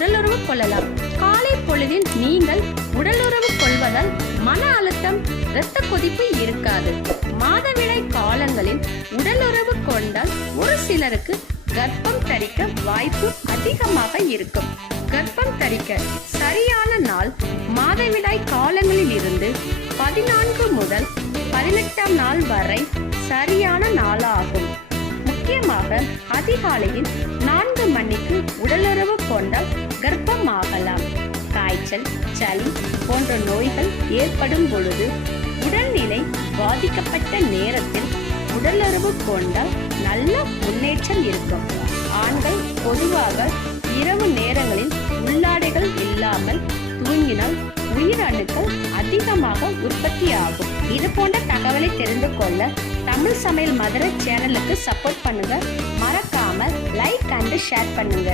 உடலுறவு கொள்ளலாம். காலை பொழுதில் நீங்கள் உடலுறவு கொள்வதால் மன அழுத்தம், இரத்த கொதிப்பு இருக்காது. மாதவிடாய் காலங்களில் உடலுறவு கொண்டால் ஒரு சிலருக்கு கர்ப்பம் தரிக்க வாய்ப்பு அதிகமாக இருக்கும். கர்ப்பம் தரிக்க சரியான நாள் மாதவிடாய் காலங்களில் இருந்து 14 முதல் 18ஆம் நாள் வரை சரியான நாளாகும். முக்கியமாக அதிகாலையில் 4 மணிக்கு உடலுறவு கொண்டால் கர்ப்பமாகலாம். காய்ச்சல், சளி போன்ற நோய்கள் ஏற்படும் பொழுது உடல்நிலை பாதிக்கப்பட்ட நேரத்தில் உடலுறவு கொண்டால் நல்ல முன்னேற்றம் இருக்கும். ஆண்கள் பொதுவாக இரவு நேரங்களில் உள்ளாடைகள் இல்லாமல் தூங்கினால் உயிரணுக்கள் அதிகமாக உற்பத்தியாகும். இது போன்ற தகவலை தெரிந்து கொள்ள தமிழ் சமையல் மதுரை சேனலுக்கு சப்போர்ட் பண்ணுங்க. மறக்காம லைக் அண்ட் ஷேர் பண்ணுங்க.